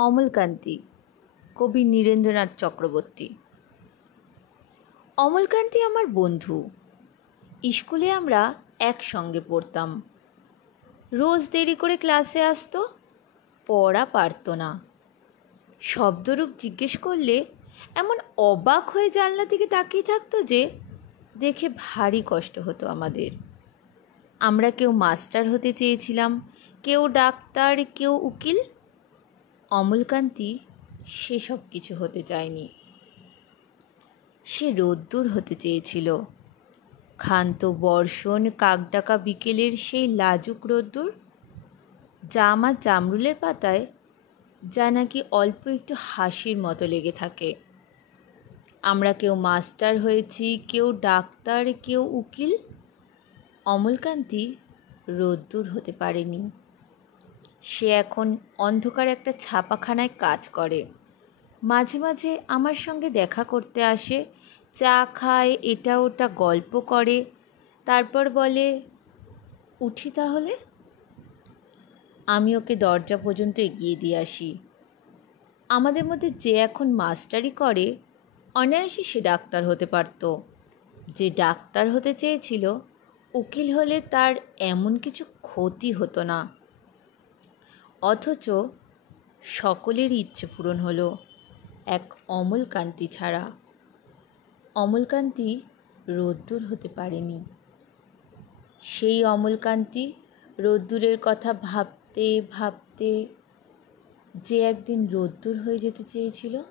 অমলকান্তি, কবি নীরেন্দ্রনাথ চক্রবর্তী। অমলকান্তি আমার বন্ধু। স্কুলে আমরা একসঙ্গে পড়তাম। রোজ দেরি করে ক্লাসে আসতো, পড়া পারত না। শব্দরূপ জিজ্ঞেস করলে এমন অবাক হয়ে জানলা দিকে তাকিয়ে থাকতো যে দেখে ভারী কষ্ট হতো আমাদের। আমরা কেউ মাস্টার হতে চেয়েছিলাম, কেউ ডাক্তার, কেউ উকিল। অমলকান্তি সেসব কিছু হতে চায়নি। সে রোদ্দুর হতে চেয়েছিল, ক্ষান্ত বর্ষণ, কাকডাকা বিকেলের সেই লাজুক রোদ্দুর, যা আমার জামরুলের পাতায় যা নাকি অল্প একটু হাসির মতো লেগে থাকে। আমরা কেউ মাস্টার হয়েছি, কেউ ডাক্তার, কেউ উকিল। অমলকান্তি রোদ্দুর হতে পারেনি। সে এখন অন্ধকার একটা ছাপাখানায় কাজ করে। মাঝে মাঝে আমার সঙ্গে দেখা করতে আসে, চা খায়, এটা ওটা গল্প করে, তারপর বলে, উঠি তাহলে। আমি ওকে দরজা পর্যন্ত এগিয়ে দিয়ে আসি। আমাদের মধ্যে যে এখন মাস্টারি করে, অনায়াসে সে ডাক্তার হতে পারত। যে ডাক্তার হতে চেয়েছিল, উকিল হলে তার এমন কিছু ক্ষতি হতো না। অথচ সকলেরই ইচ্ছে পূরণ হলো, এক অমলকান্তি ছাড়া। অমলকান্তি রোদ্দুর হতে পারেনি। সেই অমলকান্তি রোদ্দুরের কথা ভাবতে ভাবতে যে একদিন রোদ্দুর হয়ে যেতে চেয়েছিল।